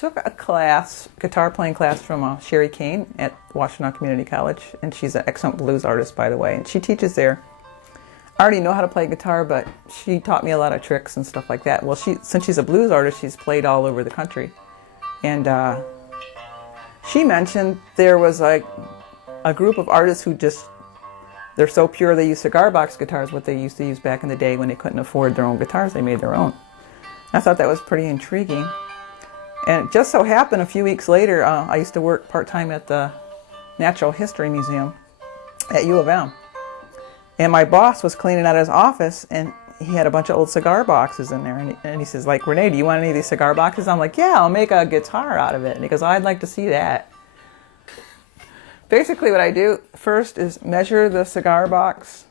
took a class, guitar playing class from Sherry Kane at Washtenaw Community College, and she's an excellent blues artist, by the way, and she teaches there. I already know how to play guitar, but she taught me a lot of tricks and stuff like that. Well, since she's a blues artist, she's played all over the country. And she mentioned there was like a group of artists who they're so pure they use cigar box guitars, what they used to use back in the day when they couldn't afford their own guitars. They made their own. I thought that was pretty intriguing. And it just so happened a few weeks later, I used to work part-time at the Natural History Museum at U of M. And my boss was cleaning out his office, and he had a bunch of old cigar boxes in there. And he says, like, Renee, do you want any of these cigar boxes? I'm like, yeah, I'll make a guitar out of it. And he goes, I'd like to see that. Basically what I do first is measure the cigar box,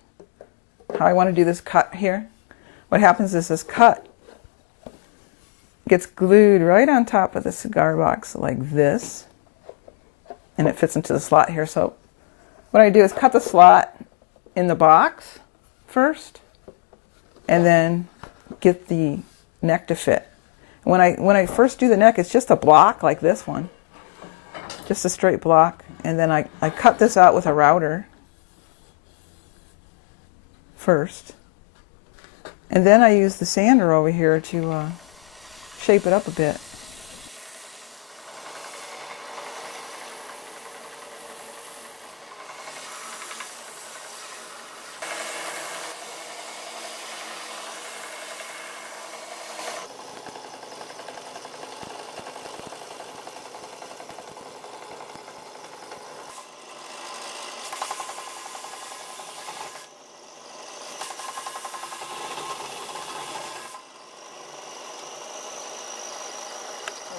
how I want to do this cut here. What happens is this cut gets glued right on top of the cigar box like this, and it fits into the slot here. So what I do is cut the slot in the box first, and then get the neck to fit. When I first do the neck, it's just a block like this one, just a straight block, and then I cut this out with a router first, and then I use the sander over here to shape it up a bit.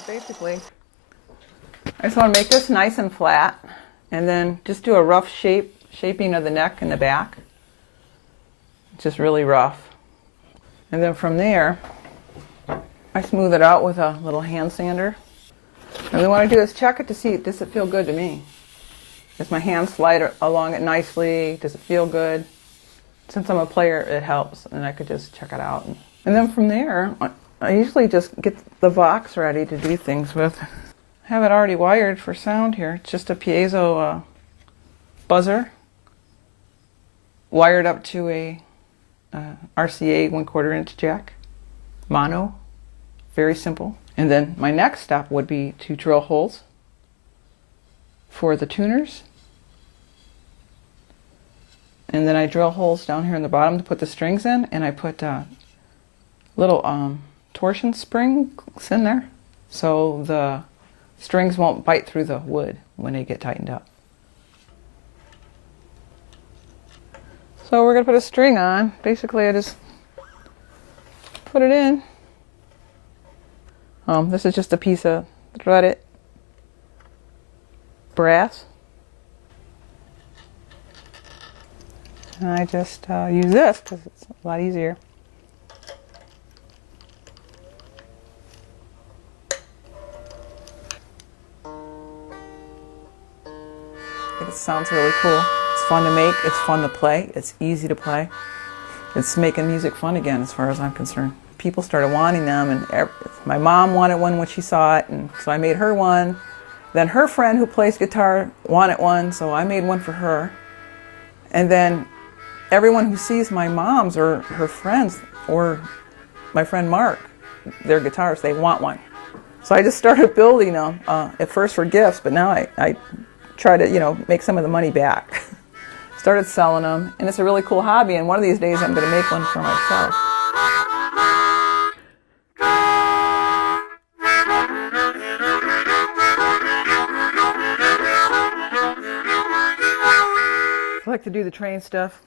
Basically, I just want to make this nice and flat, and then just do a rough shaping of the neck and the back. Just really rough. And then from there, I smooth it out with a little hand sander. And then what I do is check it to see, does it feel good to me? Does my hand slide along it nicely? Does it feel good? Since I'm a player, it helps, and I could just check it out. And then from there, I usually just get the Vox ready to do things with. I have it already wired for sound here. It's just a piezo buzzer wired up to a RCA 1/4 inch jack, mono, very simple. And then my next step would be to drill holes for the tuners. And then I drill holes down here in the bottom to put the strings in, and I put little torsion springs in there so the strings won't bite through the wood when they get tightened up. So we're going to put a string on. Basically I just put it in. This is just a piece of threaded brass. And I just use this because it's a lot easier. It sounds really cool. It's fun to make, it's fun to play, it's easy to play. It's making music fun again as far as I'm concerned. People started wanting them, and my mom wanted one when she saw it, and so I made her one. Then her friend who plays guitar wanted one, so I made one for her. And then everyone who sees my mom's or her friends, or my friend Mark, their guitars, they want one. So I just started building them, at first for gifts, but now I try to, make some of the money back. Started selling them, and it's a really cool hobby, and one of these days I'm going to make one for myself. I like to do the train stuff.